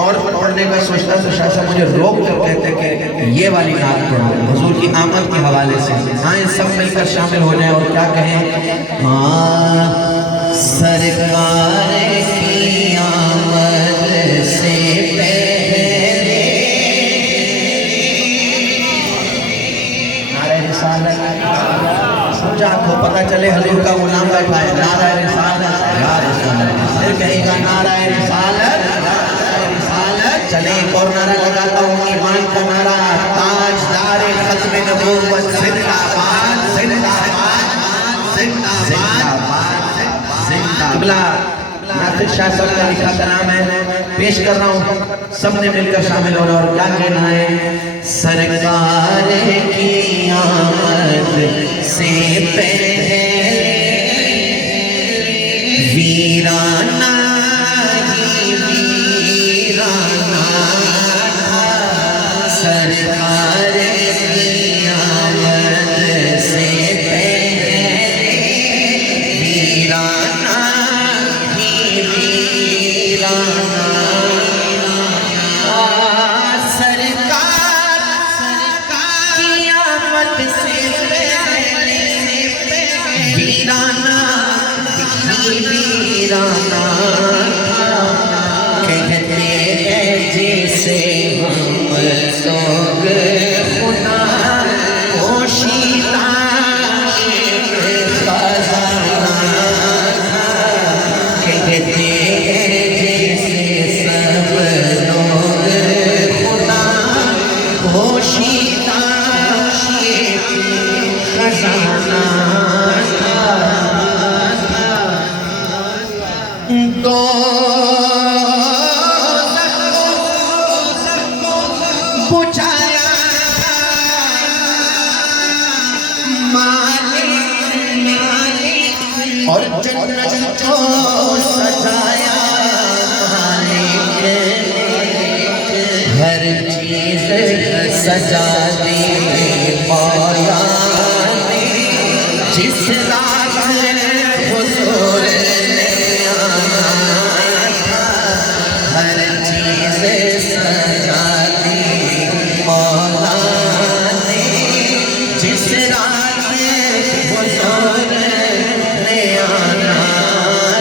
اور پڑھنے کا سوچتا تو شاہ صاحب مجھے روک کر کہتے کہ یہ والی نعت پڑھو حضور کی آمد کے حوالے سے. آئیں سب مل کر شامل ہو جائیں اور کیا کہیں؟ سرکار کی آمد سے پہلے نعرہ رسالت. سمجھا کو پتہ چلے حضور کا غلام بیٹھا ہے. نعرہ رسالت یا رسول اللہ. پھر کہے گا نعرہ رسالت. چلیں ایک اور نعرہ لگاتا ہوں ایمان کا نعرہ. تاجدار ختم نبوت زندہ باد زندہ باد زندہ باد زندہ باد. ناصر شاہ صاحب کا لکھا کلام ہے پیش کر رہا ہوں. سب نے مل کر شامل ہونا اور کیا کہنا ہے؟ سرکار کی آمد سے پہلے ویرانہ سرکار کی آمد سے پہلے ویرانہ ہی ویرانہ. سرکار کی آمد سے پہلے ویرانہ ہی ویرانہ. کہتے ہیں جیسے ہم لوگ خدا پوشیدہ خزانہ. کہتے ہیں جیسے سب لوگ خدا پوشیدہ خزانہ. بچایا مالک اور جنت کو سجایا مالک. ہر چیز سجا دی مولا نے جس رات حضور نے آنا تھا. ہر چیز سجا مولا نے جس رات حضور نے آنا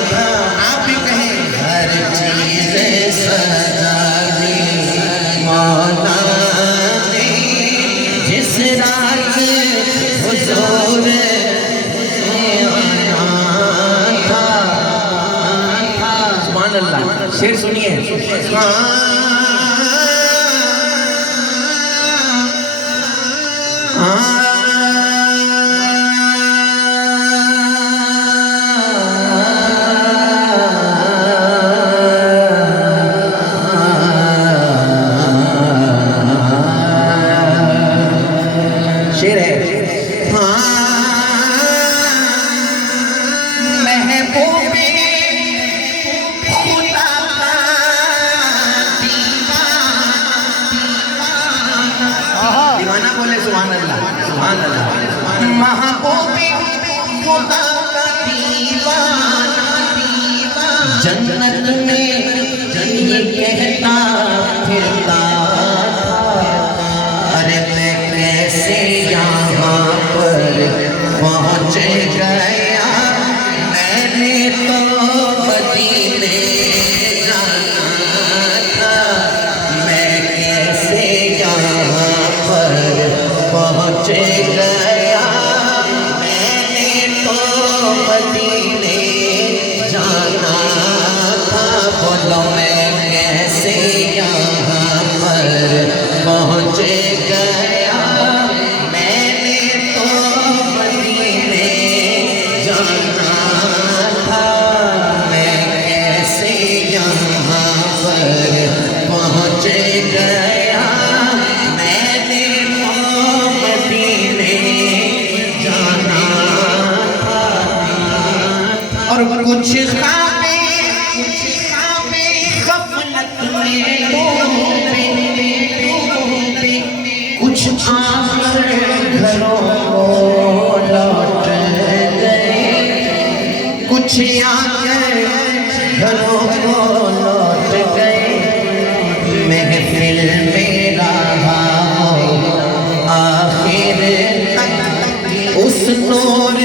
تھا. آپ بھی کہیں ہر چیز سجا دی مولا نے جس رات حضور نے آنا تھا. سبحان اللہ. شعر سنیے. شعر ہے. محبوب خدا کا دیوانہ بولے سبحان اللہ سبحان اللہ. محبوب خدا کا دیوانہ جنت میں یہ کہتا پھرتا تھا. ارے میں کیسے یہاں پر پہنچ گیا. میں نے تو مدینے جانا تھا. میں کیسے یہاں پر پہنچ گیا. میں نے تو مدینے جانا تھا. بولو میں کیسے یہاں پر پہنچ گیا. میں نے تو مدینے جانا تھا. میں کیسے یہاں پر پہنچ گیا. میں نے تو مدینے جانا تھا. اور کچھ خوابیں غفلت میں ڈوبے. کچھ آخر گھروں کو لوٹ گئے. کچھ آ کر گھروں کو لوٹ گئے. نور